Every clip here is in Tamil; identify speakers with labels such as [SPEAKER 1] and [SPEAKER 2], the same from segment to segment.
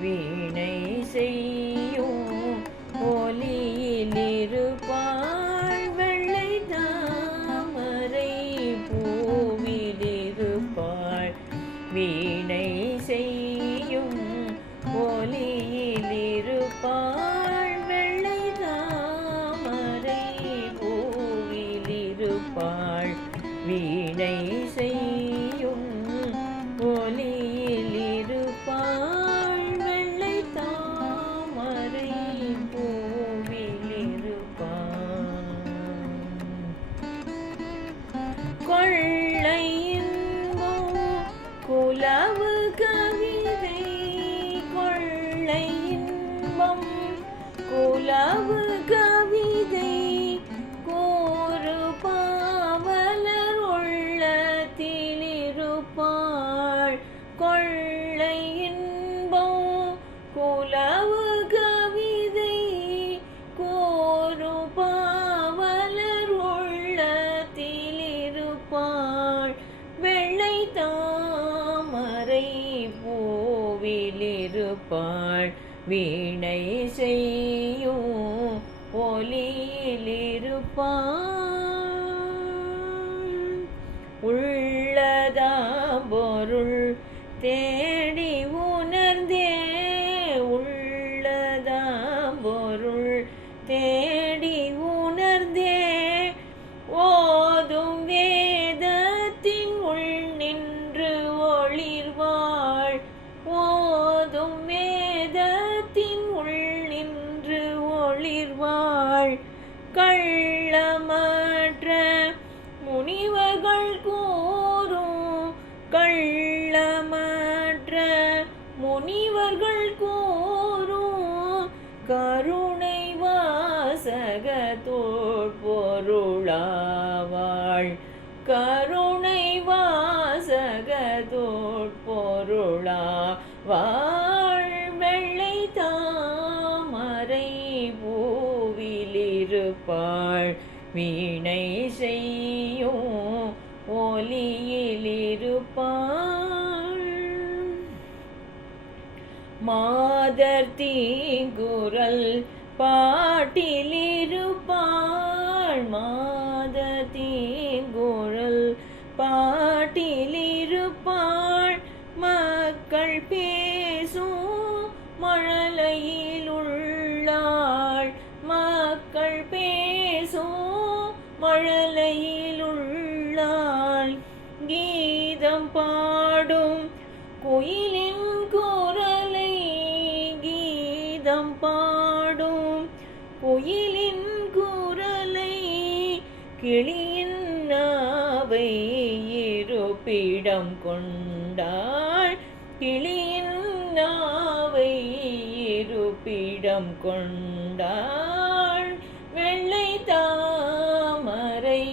[SPEAKER 1] வீணை செய்யும் ஒலியிலிருப்பாள் வெள்ளை தாமரை பூவிலிருப்பாள் வீணை குலவு கவிதை கூறு பாவலர் உள்ளத்திலிருப்பாள் கொள்ளை இன்பம் குலவு கவிதை கூறு பாவலர் உள்ளத்திலிருப்பாள் வெள்ளை தாமரை பூவிலிருப்பாள் வீணை செய் ஒலியிலிருப்பாள் உள்ளதாம் பொருள் தேடி உணர்ந்தே உள்ளதாம் பொருள் தேடி உணர்ந்தே ஓதும் வேதத்தின் உள் நின்று ஒளிர்வாள் ஓதும் வேதத்தின் உள் நின்று ஒளிர்வாள் கள் கருணை வாசகத்தோர் பொருளாவாள். கருணை வாசகத்தோர் பொருளாவாள். வெள்ளை தாமரை பூவிலிருப்பாள். வீணை செய்யும் ஒலியிலிருப்பாள். மாதர் தீங்குரல் பாட்டிலிருப்பாள். மாதர் தீங்குரல் பாட்டிலிருப்பாள். மக்கள் பேசும் மழலையில் உள்ளாள். மக்கள் பேசும் மழலையில் உள்ளாள். கீதம் பாடும் குயிலின் குயிலின் குரலை கிளியின் நாவை இருப்பிடம் கொண்டாள். கிளியின் நாவை இருப்பிடம் கொண்டாள். வெள்ளை தாமரை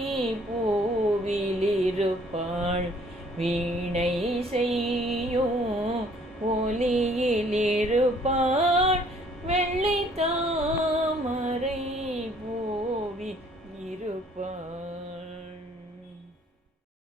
[SPEAKER 1] பூவிலிருப்பாள் வீணை செய்யும் ஒலியிலிருப்பாள்